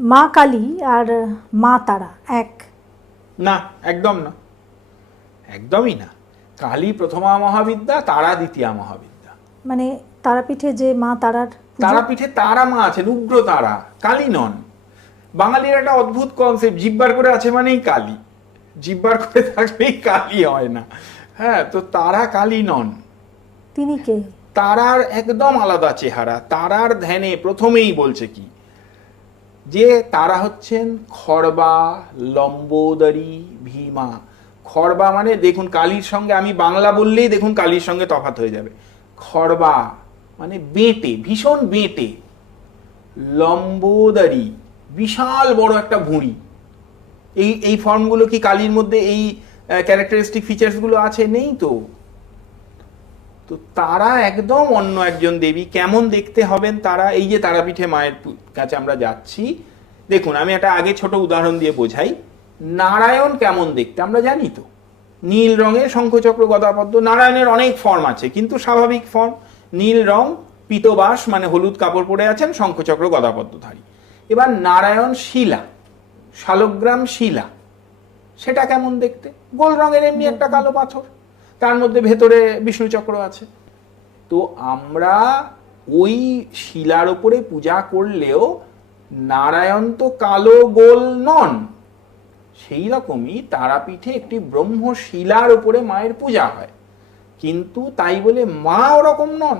মা কালী আর মা তারা এক। না একদম না। একদমই না। কালী প্রথমা মহাবিদ্যা তারা দ্বিতীয়া মহাবিদ্যা। মানে তারাপীঠে যে মা তারার তারাপীঠে তারা মা আছেন উগ্র তারা কালী নন। বাঙালির একটা অদ্ভুত কনসেপ্ট জিব্বার করে আছে মানেই কালী। জিব্বার করে থাকলেই কালী হয় না। হ্যাঁ তো তারা কালী নন। তিনি কে? তারার একদম আলাদা চেহারা তারার ধ্যানে প্রথমেই বলছে কি? যে তারা হচ্ছেন খড়বা লম্বোদরী, ভীমা। খড়বা মানে দেখুন কালীর সঙ্গে আমি বাংলা বললেই দেখুন কালীর সঙ্গে তফাৎ হয়ে যাবে। খড়বা মানে বেঁটে, ভীষণ বেঁটে। লম্বোদরী, বিশাল বড় একটা ভুঁড়ি। এই এই ফর্মগুলো কি কালীর মধ্যে এই ক্যারেক্টারিস্টিক ফিচার্সগুলো আছে? নেই তো। তো তারা একদম অন্য একজন দেবী, কেমন দেখতে হবেন তারা? এই যে তারাপীঠে মায়ের কাছে আমরা যাচ্ছি, দেখুন, আমি একটা আগে ছোট উদাহরণ দিয়ে বোঝাই। নারায়ণ কেমন দেখতে? আমরা জানি তো। নীল রঙের শঙ্খচক্র, গদাপদ্ম, নারায়ণের অনেক ফর্ম আছে, কিন্তু স্বাভাবিক ফর্ম নীল রং, পিতবাস মানে হলুদ কাপড় পরে আছেন, শঙ্খচক্র, গদাপদ্মধারী। এবার নারায়ণ শিলা, শালগ্রাম শিলা, সেটা কেমন দেখতে? গোল রঙের, এমনি একটা কালো পাথর। তার মধ্যে ভেতরে বিষ্ণু চক্র আছে। তো আমরা ওই শিলার ওপরে পূজা করলেও নারায়ণ তো কালো গোল নন। সেই রকমই তারাপীঠে একটি ব্রহ্ম শিলার উপরে মায়ের পূজা হয়। কিন্তু তাই বলে মা ওরকম নন।